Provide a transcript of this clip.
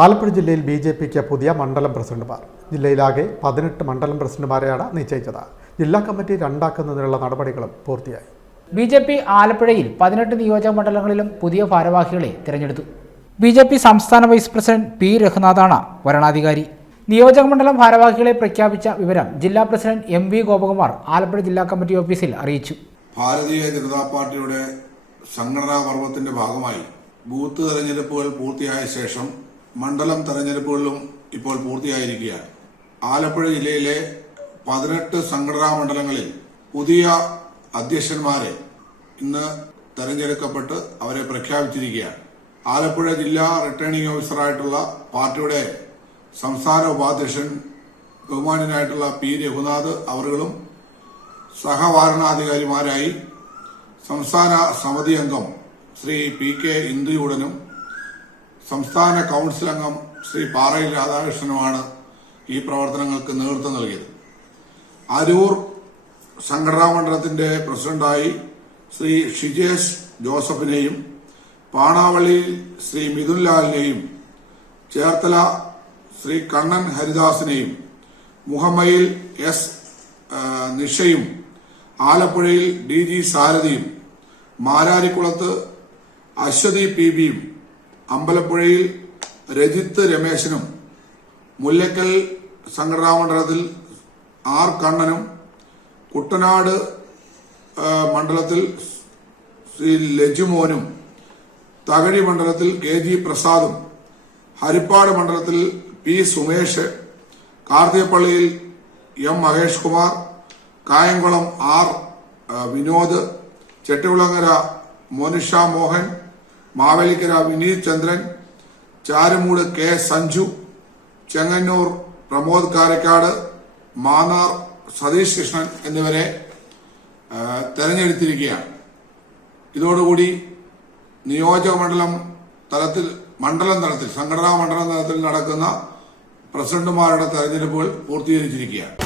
ആലപ്പുഴ ജില്ലയിൽ ബിജെപിക്ക് പുതിയ മണ്ഡലം പ്രസിഡന്റുമാർ. ജില്ലയിലാകെ 18 മണ്ഡലം പ്രസിഡന്റുമാരെയാണ് നിശ്ചയിച്ചത്. ജില്ലാ കമ്മിറ്റി രണ്ടാക്കുന്നതിനുള്ള നടപടികളും പൂർത്തിയായി. ബിജെപി ആലപ്പുഴയിൽ 18 നിയോജക മണ്ഡലങ്ങളിലും പുതിയ ഭാരവാഹികളെ തിരഞ്ഞെടുത്തു. ബിജെപി സംസ്ഥാന വൈസ് പ്രസിഡന്റ് പി രഘുനാഥാണ് വരണാധികാരി. നിയോജക മണ്ഡലം ഭാരവാഹികളെ പ്രഖ്യാപിച്ച വിവരം ജില്ലാ പ്രസിഡന്റ് MV ഗോപകുമാർ ആലപ്പുഴ ജില്ലാ കമ്മിറ്റി ഓഫീസിൽ അറിയിച്ചു. ഭാരതീയ ജനതാ പാർട്ടിയുടെ സംഘടനാ പർവ്വത്തിന്റെ ഭാഗമായി ബൂത്ത് തെരഞ്ഞെടുപ്പുകൾ പൂർത്തിയായ ശേഷം മണ്ഡലം തെരഞ്ഞെടുപ്പുകളിലും ഇപ്പോൾ പൂർത്തിയായിരിക്കുകയാണ്. ആലപ്പുഴ ജില്ലയിലെ 18 സംഘടനാ മണ്ഡലങ്ങളിൽ പുതിയ അധ്യക്ഷന്മാരെ ഇന്ന് തെരഞ്ഞെടുക്കപ്പെട്ട് അവരെ പ്രഖ്യാപിച്ചിരിക്കുകയാണ്. ആലപ്പുഴ ജില്ലാ റിട്ടേണിംഗ് ഓഫീസറായിട്ടുള്ള പാർട്ടിയുടെ സംസ്ഥാന ഉപാധ്യക്ഷൻ ബഹുമാന്യനായിട്ടുള്ള പി രഘുനാഥ് അവர்களுം സഹവാരണാധികാരിമാരായി സംസ്ഥാന സമിതി അംഗം ശ്രീ PK ഇന്ദുയൂടനും സംസ്ഥാന കൌൺസിൽ അംഗം ശ്രീ പാറയിൽ രാധാകൃഷ്ണനുമാണ് ഈ പ്രവർത്തനങ്ങൾക്ക് നേതൃത്വം നൽകിയത്. അരൂർ സംഘടനാ മണ്ഡലത്തിന്റെ പ്രസിഡന്റായി ശ്രീ ഷിജേഷ് ജോസഫിനെയും പാണാവള്ളിയിൽ ശ്രീ മിഥുൻ ലാലിനെയും ചേർത്തല ശ്രീ കണ്ണൻ ഹരിദാസിനെയും മുഹമ്മയിൽ S നിഷയും ആലപ്പുഴയിൽ DG സാരഥിയും മാരാരിക്കുളത്ത് അശ്വതി PBയും അമ്പലപ്പുഴയിൽ രജിത്ത് രമേശനും മുല്ലക്കൽ സംഘടനാ മണ്ഡലത്തിൽ R കണ്ണനും കുട്ടനാട് മണ്ഡലത്തിൽ ശ്രീ ലജുമോനും തകഴി മണ്ഡലത്തിൽ KG പ്രസാദും ഹരിപ്പാട് മണ്ഡലത്തിൽ P Sumesh കാർത്തികപ്പള്ളിയിൽ M Mahesh Kumar Kayamkulam R Vinod Chettikulangara Monisha Mohan Mavelikkara Vineeth ചന്ദ്രൻ ചാരുമൂട് K സഞ്ജു ചെങ്ങന്നൂർ പ്രമോദ് കാരക്കാട് മാന്നാർ സതീഷ് കൃഷ്ണൻ എന്നിവരെ തെരഞ്ഞെടുത്തിരിക്കുകയാണ്. ഇതോടുകൂടി നിയോജക മണ്ഡലം തലത്തിൽ സംഘടനാ മണ്ഡലം തലത്തിൽ നടക്കുന്ന പ്രസിഡന്റുമാരുടെ തെരഞ്ഞെടുപ്പുകൾ പൂർത്തീകരിച്ചിരിക്കുകയാണ്.